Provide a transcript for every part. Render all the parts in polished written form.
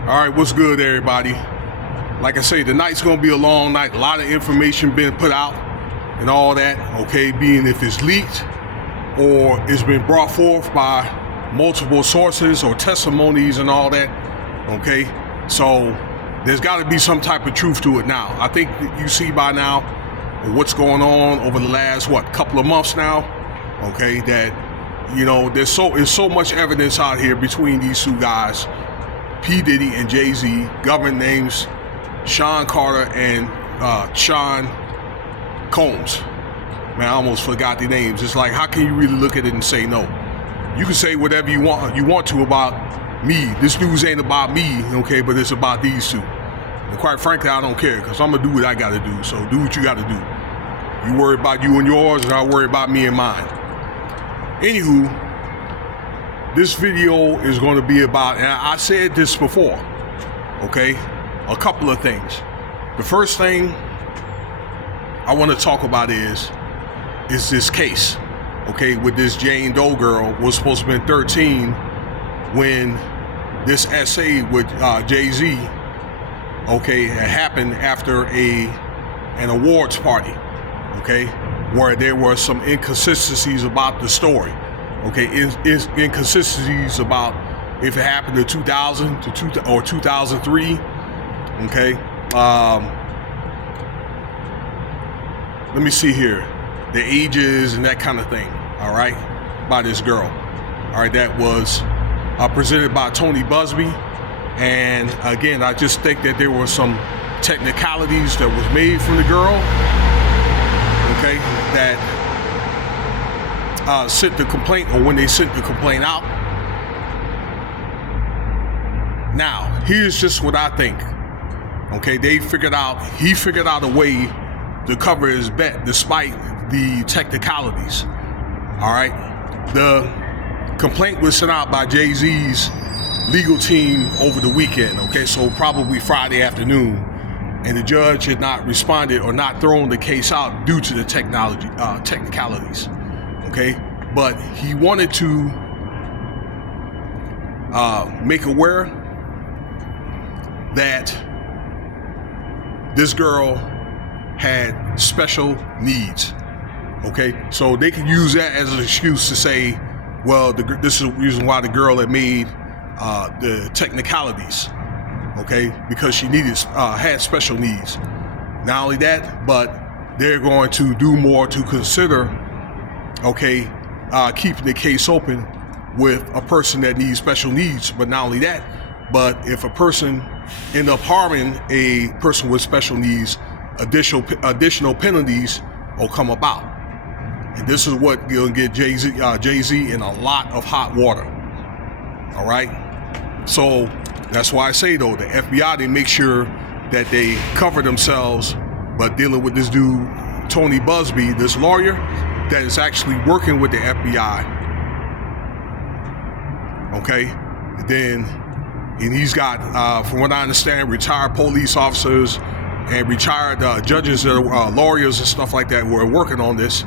All right, what's good, everybody? Like I say, tonight's gonna be a long night. A lot of information being put out and all that, okay, being if it's leaked or it's been brought forth by multiple sources or testimonies and all that, okay? So there's gotta be some type of truth to it now. I think that you see by now what's going on over the last, couple of months now, okay, that, you know, there's so much evidence out here between these two guys, P. Diddy and JayZ, government names, Sean Carter and Sean Combs. Man, I almost forgot the names. It's like, how can you really look at it and say no? You can say whatever you want to about me. This news ain't about me, okay, but it's about these two. And quite frankly, I don't care, because I'm going to do what I got to do. So do what you got to do. You worry about you and yours, and I'll worry about me and mine. Anywho, this video is going to be about, and I said this before, okay, a couple of things. The first thing I want to talk about is this case, okay, with this Jane Doe girl. Was supposed to have been 13 when this essay with JayZ, okay, had happened after an awards party, okay, where there were some inconsistencies about the story. Okay, is inconsistencies about if it happened in 2000 or 2003. Okay, let me see here, the ages and that kind of thing. All right, by this girl. All right, that was presented by Tony Busby, and again, I just think that there were some technicalities that was made from the girl. Okay, that. Sent the complaint, or when they sent the complaint out. Now, here's just what I think. Okay, he figured out a way to cover his bet despite the technicalities. All right, the complaint was sent out by JayZ's legal team over the weekend. Okay, so probably Friday afternoon, and the judge had not responded or not thrown the case out due to the technicalities. Okay, but he wanted to make aware that this girl had special needs. Okay, so they could use that as an excuse to say, well, this is the reason why the girl had made the technicalities. Okay, because she had special needs. Not only that, but they're going to do more to consider. Okay, keeping the case open with a person that needs special needs. But not only that, but if a person end up harming a person with special needs, additional penalties will come about. And this is what will get JayZ in a lot of hot water. All right. So that's why I say, though, the FBI, they make sure that they cover themselves. But dealing with this dude, Tony Busby, this lawyer that is actually working with the FBI, okay, and he's got, from what I understand, retired police officers and retired judges that are lawyers and stuff like that who are working on this.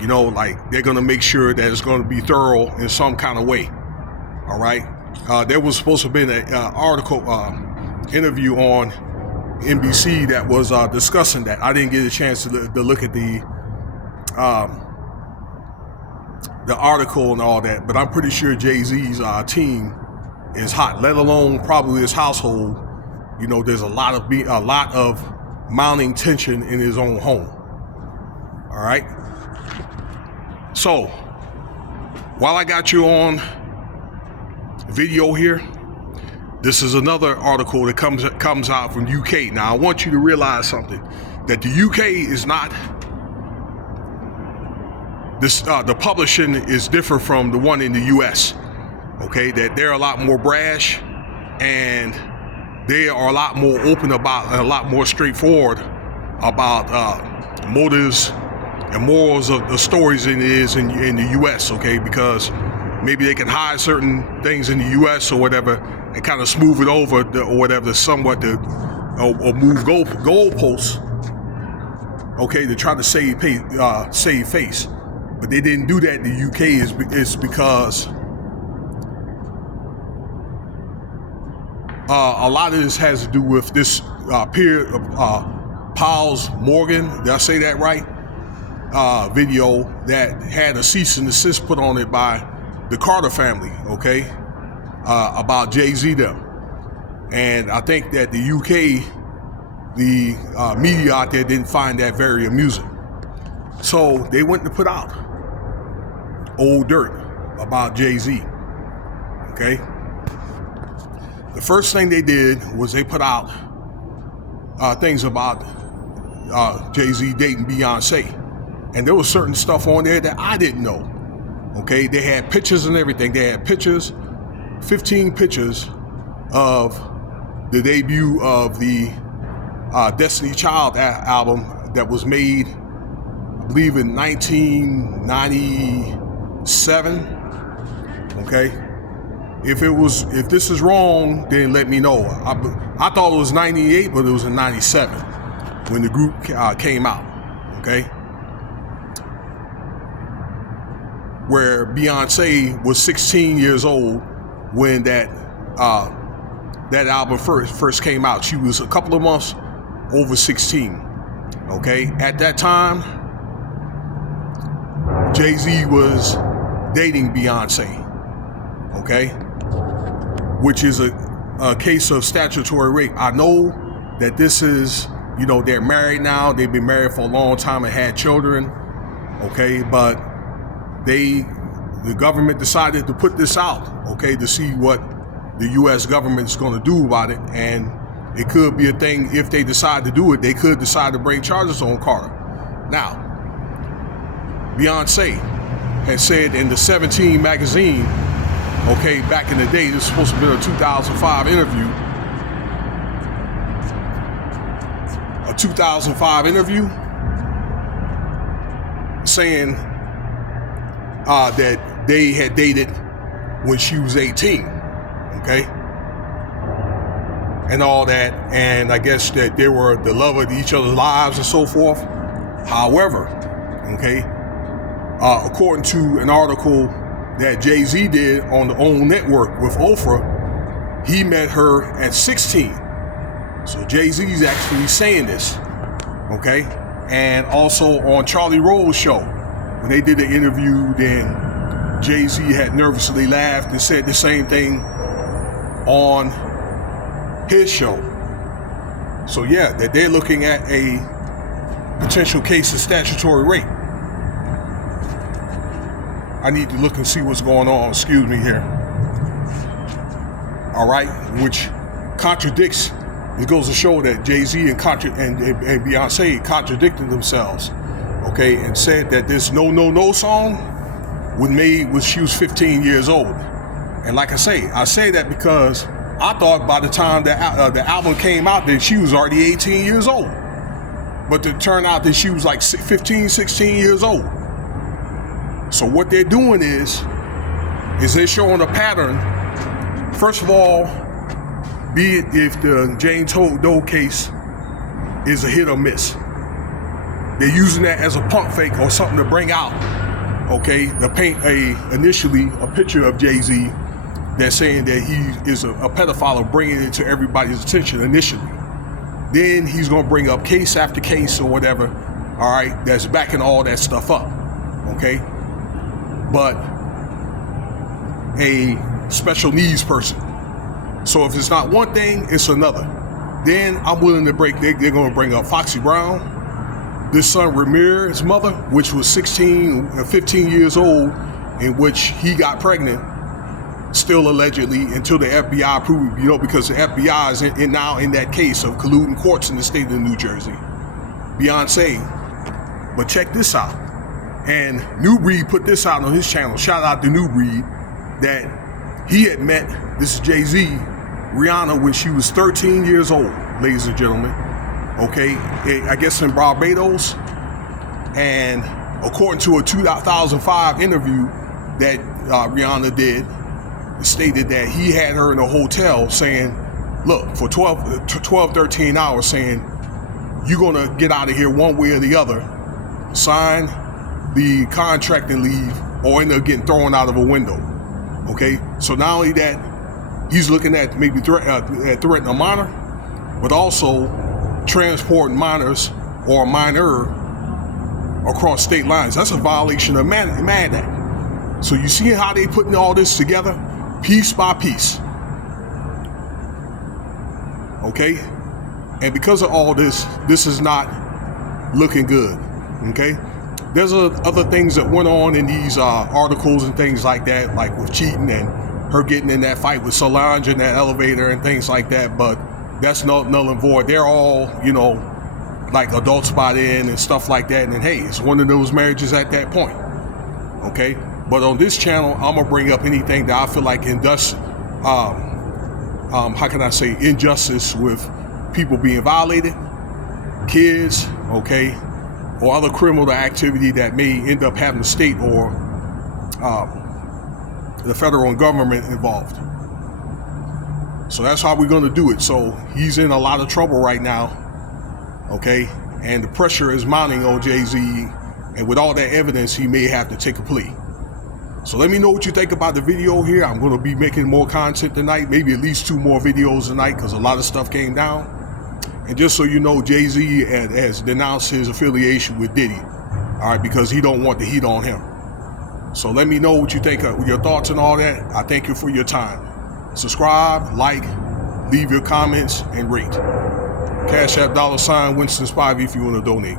You know, like, they're going to make sure that it's going to be thorough in some kind of way. All right, there was supposed to have been an article, interview on NBC that was discussing that. I didn't get a chance to look at the article and all that, but I'm pretty sure JayZ's team is hot, let alone probably his household. You know, there's a lot of mounting tension in his own home. All right. So while I got you on video here, this is another article that comes out from UK. Now, I want you to realize something, that the UK is not the publishing is different from the one in the US. Okay, that they're a lot more brash, and they are a lot more open about, a lot more straightforward about motives and morals of the stories than it is in the US. Okay, because maybe they can hide certain things in the US or whatever and kind of smooth it over or whatever, somewhat or move goalposts. Okay, to try to save face. But they didn't do that in the UK is because A lot of this has to do with this Piles Morgan, did I say that right? Video that had a cease and desist put on it by the Carter family, okay, about JayZ them. And I think that the UK, the media out there didn't find that very amusing. So they went to put out old dirt about JayZ, okay? The first thing they did was they put out things about JayZ dating Beyonce. And there was certain stuff on there that I didn't know, okay? They had pictures and everything. They had pictures, 15 pictures of the debut of the Destiny Child album that was made, I believe, in 1997, okay? If this is wrong, then let me know. I thought it was 98, but it was in 97 when the group came out, okay? Where Beyonce was 16 years old when that album first came out. She was a couple of months over 16, okay? At that time, JayZ was dating Beyonce, okay? Which is a case of statutory rape. I know that this is, they're married now. They've been married for a long time and had children, okay? But the government decided to put this out, okay, to see what the U.S. government is going to do about it. And it could be a thing, if they decide to do it, they could decide to bring charges on Carter. Now, Beyonce had said in the 17 magazine, okay, back in the day, this was supposed to be a 2005 interview. A 2005 interview saying that they had dated when she was 18, okay? And all that, and I guess that they were the love of each other's lives and so forth. However, okay, according to an article that JayZ did on the OWN network with Oprah, he met her at 16. So JayZ is actually saying this, okay? And also on Charlie Roll's show, when they did the interview, then JayZ had nervously laughed and said the same thing on his show. So yeah, that they're looking at a potential case of statutory rape. I need to look and see what's going on, excuse me here. All right, which contradicts, it goes to show that JayZ and Beyonce contradicted themselves, okay, and said that this No No No song was made when she was 15 years old. And like I say that because I thought by the time that the album came out that she was already 18 years old. But it turned out that she was like 15, 16 years old. So what they're doing is they're showing a pattern. First of all, be it if the Jane Doe case is a hit or miss. They're using that as a pump fake or something to bring out, okay, to paint initially a picture of JayZ that's saying that he is a pedophile and bringing it to everybody's attention initially. Then he's going to bring up case after case or whatever, all right, that's backing all that stuff up, okay? But a special needs person. So if it's not one thing, it's another. Then I'm willing to they're going to bring up Foxy Brown, this son Ramirez's mother, which was 15 years old, in which he got pregnant, still allegedly, until the FBI proved, because the FBI is now in that case of colluding courts in the state of New Jersey. Beyonce. But check this out. And New Breed put this out on his channel. Shout out to New Breed, that he had met, this is JayZ, Rihanna when she was 13 years old, ladies and gentlemen. Okay, I guess in Barbados. And according to a 2005 interview that Rihanna did, it stated that he had her in a hotel saying, look, for 13 hours saying, you're going to get out of here one way or the other, sign the contract and leave, or end up getting thrown out of a window. Okay, so not only that, he's looking at maybe threatening a minor, but also transporting minors or a minor across state lines. That's a violation of Mann Act. So you see how they putting all this together, piece by piece. Okay? And because of all this, this is not looking good. Okay? There's other things that went on in these articles and things like that, like with cheating and her getting in that fight with Solange in that elevator and things like that, but that's null and void. They're all, you know, like adults by then and stuff like that, and then, hey, it's one of those marriages at that point. Okay? But on this channel, I'm gonna bring up anything that I feel like how can I say, injustice with people being violated, kids, okay, or other criminal activity that may end up having the state or the federal government involved. So that's how we're going to do it. So he's in a lot of trouble right now, okay, and the pressure is mounting on JayZ, and with all that evidence, he may have to take a plea. So let me know what you think about the video here. I'm going to be making more content tonight, maybe at least 2 more videos tonight, because a lot of stuff came down. And just so you know, JayZ has denounced his affiliation with Diddy, all right, because he don't want the heat on him. So let me know what you think, your thoughts and all that. I thank you for your time. Subscribe, like, leave your comments, and rate. Cash App $Winston Spivey if you want to donate.